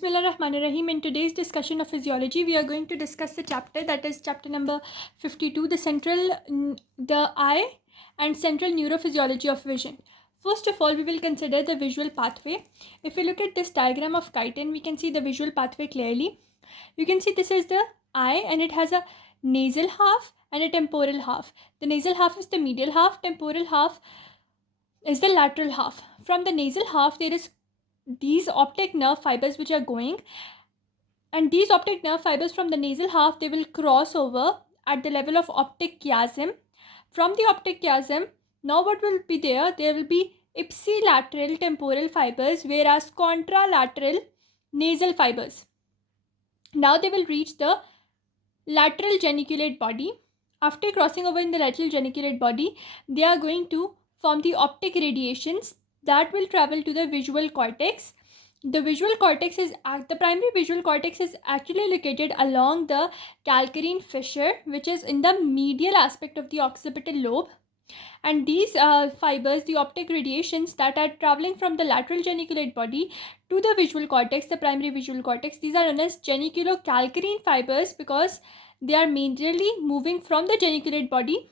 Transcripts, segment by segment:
Bismillahirrahmanirrahim. In today's discussion of physiology, we are going to discuss the chapter that is chapter number 52, the eye and central neurophysiology of vision. First of all, we will consider the visual pathway. If we look at this diagram of Guyton, we can see the visual pathway clearly. You can see this is the eye and it has a nasal half and a temporal half. The nasal half is the medial half, temporal half is the lateral half. From the nasal half, there is these optic nerve fibers which are going, and these optic nerve fibers from the nasal half, they will cross over at the level of optic chiasm. From the optic chiasm, now what will be there will be ipsilateral temporal fibers, whereas contralateral nasal fibers. Now they will reach the lateral geniculate body. After crossing over in the lateral geniculate body, they are going to form the optic radiations that will travel to the visual cortex. The primary visual cortex is actually located along the calcarine fissure, which is in the medial aspect of the occipital lobe. And these fibers, the optic radiations that are traveling from the lateral geniculate body to the visual cortex, the primary visual cortex, these are known as geniculocalcarine fibers because they are majorly moving from the geniculate body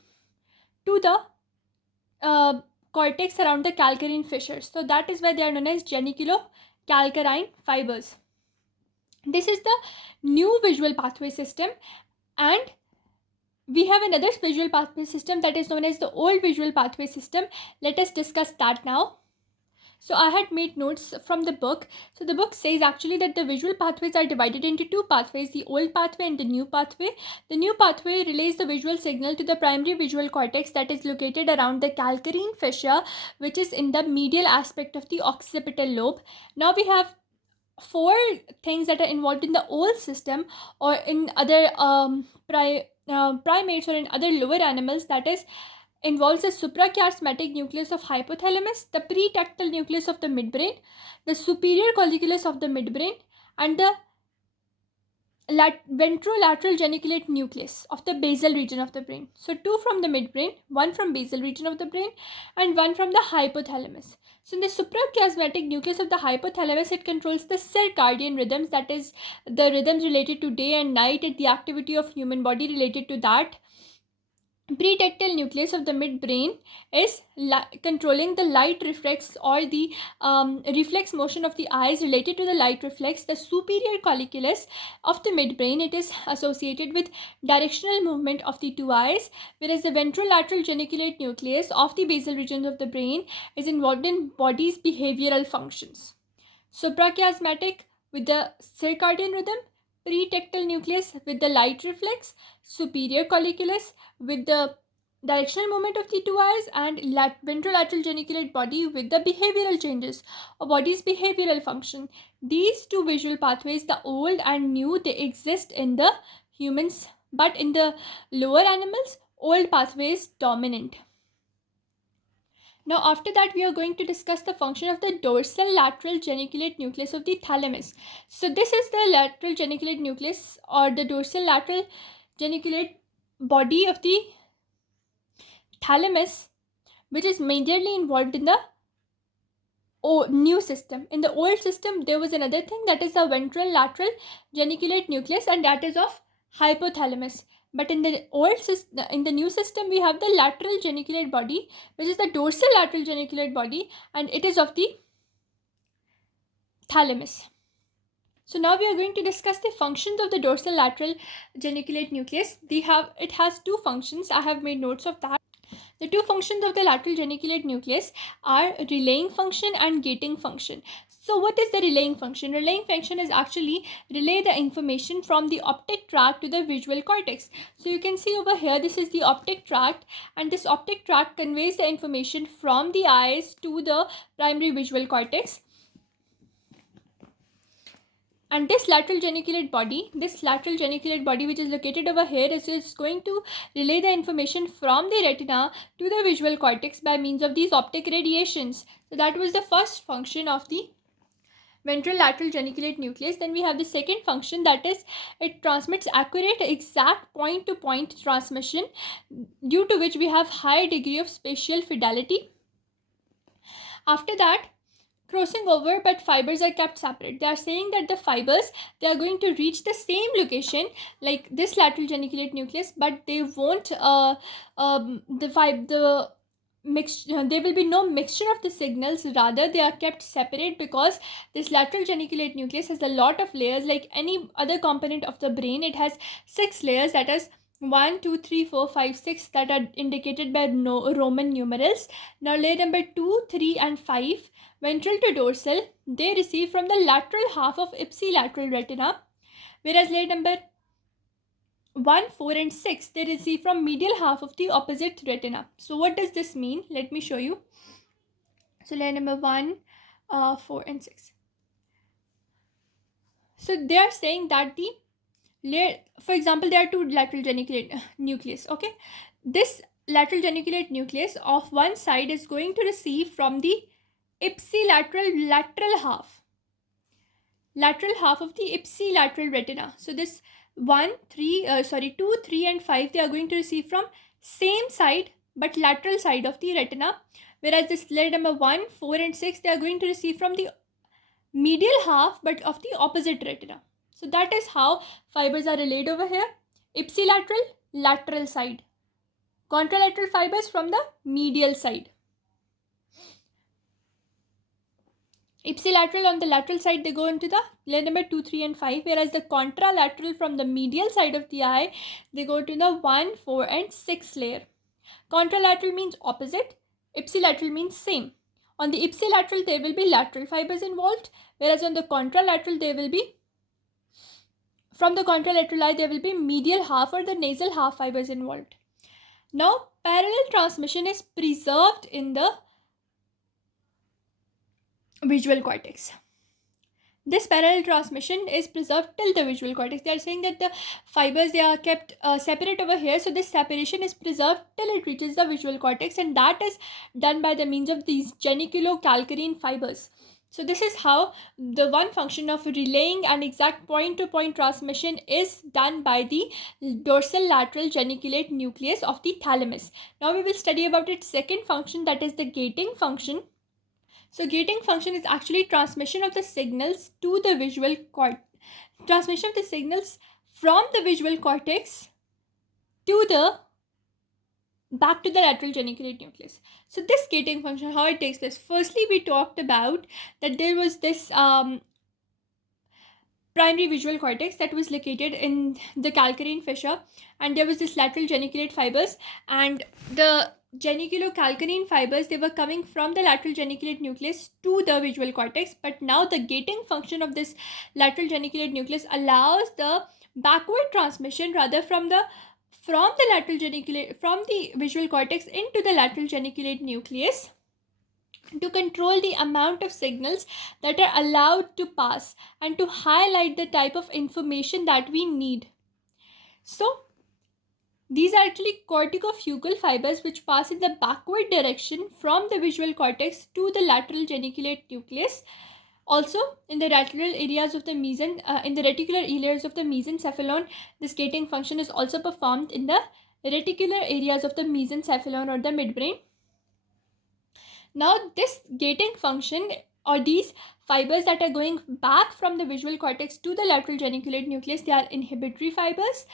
to the cortex around the calcarine fissures. So that is why they are known as geniculocalcarine fibers. This is the new visual pathway system, and we have another visual pathway system that is known as the old visual pathway system. Let us discuss that now. So I had made notes from the book. So the book says actually that the visual pathways are divided into two pathways, the old pathway and the new pathway. The new pathway relays the visual signal to the primary visual cortex that is located around the calcarine fissure, which is in the medial aspect of the occipital lobe. Now we have four things that are involved in the old system or in other primates or in other lower animals, that is involves the suprachiasmatic nucleus of hypothalamus, the pretectal nucleus of the midbrain, the superior colliculus of the midbrain, and the ventrolateral geniculate nucleus of the basal region of the brain. So two from the midbrain, one from basal region of the brain, and one from the hypothalamus. So in the suprachiasmatic nucleus of the hypothalamus, it controls the circadian rhythms, that is the rhythms related to day and night and the activity of human body related to that. Pretectal nucleus of the midbrain is controlling the light reflex or the reflex motion of the eyes related to the light reflex. The superior colliculus of the midbrain, it is associated with directional movement of the two eyes, whereas the ventrolateral geniculate nucleus of the basal region of the brain is involved in body's behavioral functions. Suprachiasmatic with the circadian rhythm, pretectal nucleus with the light reflex, superior colliculus with the directional movement of the two eyes, and ventrolateral geniculate body with the behavioral changes or body's behavioral function. These two visual pathways, the old and new, they exist in the humans, but in the lower animals, old pathway is dominant. Now after that, we are going to discuss the function of the dorsal lateral geniculate nucleus of the thalamus. So this is the lateral geniculate nucleus or the dorsal lateral geniculate body of the thalamus, which is majorly involved in the new system. In the old system, there was another thing, that is the ventral lateral geniculate nucleus, and that is of hypothalamus. But in the new system, we have the lateral geniculate body, which is the dorsal lateral geniculate body, and it is of the thalamus. So now we are going to discuss the functions of the dorsal lateral geniculate nucleus. It has two functions. I have made notes of that. The two functions of the lateral geniculate nucleus are relaying function and gating function. So what is the relaying function? Relaying function is actually relay the information from the optic tract to the visual cortex. So you can see over here, this is the optic tract, and this optic tract conveys the information from the eyes to the primary visual cortex. And this lateral geniculate body which is located over here is going to relay the information from the retina to the visual cortex by means of these optic radiations. So that was the first function of the ventral lateral geniculate nucleus. Then we have the second function, that is it transmits accurate exact point to point transmission, due to which we have high degree of spatial fidelity. After that, crossing over, but fibers are kept separate. They are saying that the fibers, they are going to reach the same location like this lateral geniculate nucleus, but they won't the mixture, there will be no mixture of the signals, rather they are kept separate, because this lateral geniculate nucleus has a lot of layers. Like any other component of the brain, it has 6 layers, that is 1 2 3 4 5 6, that are indicated by Roman numerals. Now layer number 2, 3 and 5, ventral to dorsal, they receive from the lateral half of ipsilateral retina, whereas layer number 1, 4 and 6, they receive from medial half of the opposite retina. So what does this mean? Let me show you. So layer number 1, 4 and 6. So they are saying that the layer, for example, there are 2 lateral geniculate nucleus, okay? This lateral geniculate nucleus of one side is going to receive from the ipsilateral lateral half of the ipsilateral retina. So this 2, 3 and 5, they are going to receive from same side but lateral side of the retina, whereas this layer number 1, 4 and 6, they are going to receive from the medial half but of the opposite retina. So that is how fibers are relayed over here. Ipsilateral, lateral side. Contralateral fibers from the medial side. Ipsilateral on the lateral side, they go into the layer number 2, 3 and 5, whereas the contralateral from the medial side of the eye, they go to the 1, 4 and 6 layer. Contralateral means opposite, ipsilateral means same. On the ipsilateral, there will be lateral fibers involved, whereas on the contralateral, there will be, from the contralateral eye, there will be medial half or the nasal half fibers involved. Now, parallel transmission is preserved in the visual cortex. This parallel transmission is preserved till the visual cortex. They are saying that the fibers, they are kept separate over here. So this separation is preserved till it reaches the visual cortex, and that is done by the means of these geniculocalcarine fibers. So this is how the one function of relaying an exact point-to-point transmission is done by the dorsal lateral geniculate nucleus of the thalamus. Now we will study about its second function, that is the gating function. So gating function is actually transmission of the signals to the visual cortex. Transmission of the signals from the visual cortex to the back to the lateral geniculate nucleus. So this gating function, how it takes place. Firstly, we talked about that there was this primary visual cortex that was located in the calcarine fissure, and there was this lateral geniculate fibers, and the geniculocalcarine fibers, they were coming from the lateral geniculate nucleus to the visual cortex. But now the gating function of this lateral geniculate nucleus allows the backward transmission, rather from the visual cortex into the lateral geniculate nucleus, to control the amount of signals that are allowed to pass and to highlight the type of information that we need. So these are actually corticofugal fibers which pass in the backward direction from the visual cortex to the lateral geniculate nucleus. Also, in the lateral areas of the in the reticular areas of the mesencephalon, this gating function is also performed in the reticular areas of the mesencephalon or the midbrain. Now, this gating function, or these fibers that are going back from the visual cortex to the lateral geniculate nucleus, they are inhibitory fibers.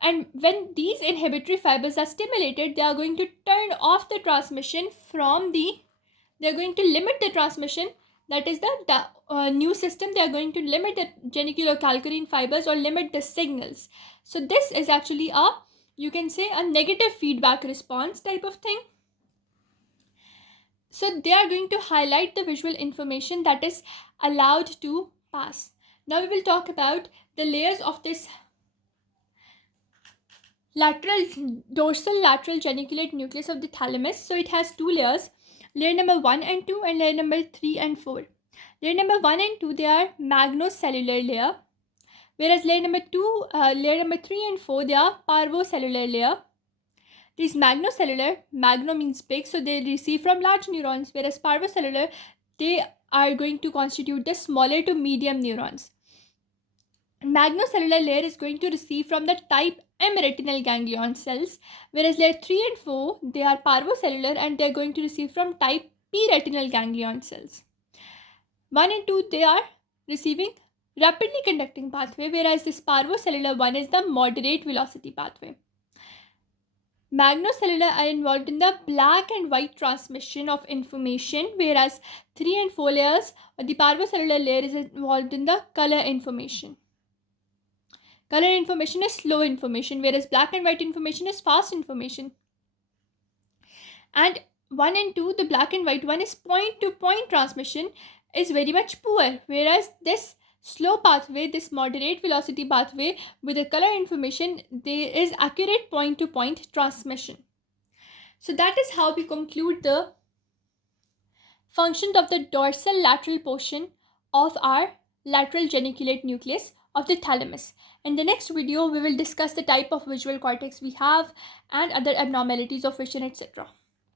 And when these inhibitory fibers are stimulated, they are going to turn off the transmission they are going to limit the transmission. That is the new system. They are going to limit the geniculocalcarine fibers or limit the signals. So this is actually you can say a negative feedback response type of thing. So they are going to highlight the visual information that is allowed to pass. Now we will talk about the layers of this dorsal lateral geniculate nucleus of the thalamus. So it has 2 layers, layer number 1 and 2 and layer number 3 and 4. Layer number 1 and 2, they are magnocellular layer, whereas layer number 3 and 4, they are parvocellular layer. These magnocellular, magno means big, so they receive from large neurons, whereas parvocellular, they are going to constitute the smaller to medium neurons. Magnocellular layer is going to receive from the type M retinal ganglion cells, whereas layer 3 and 4, they are parvocellular and they are going to receive from type P retinal ganglion cells. 1 and 2, they are receiving rapidly conducting pathway, whereas this parvocellular one is the moderate velocity pathway. Magnocellular are involved in the black and white transmission of information, whereas 3 and 4 layers or the parvocellular layer is involved in the color information. Color information is slow information, whereas black and white information is fast information. And 1 and 2, the black and white one is point to point transmission, is very much poor, whereas this slow pathway, this moderate velocity pathway with the color information, there is accurate point to point transmission. So that is how we conclude the functions of the dorsal lateral portion of our lateral geniculate nucleus of the thalamus. In the next video, we will discuss the type of visual cortex we have and other abnormalities of vision, etc.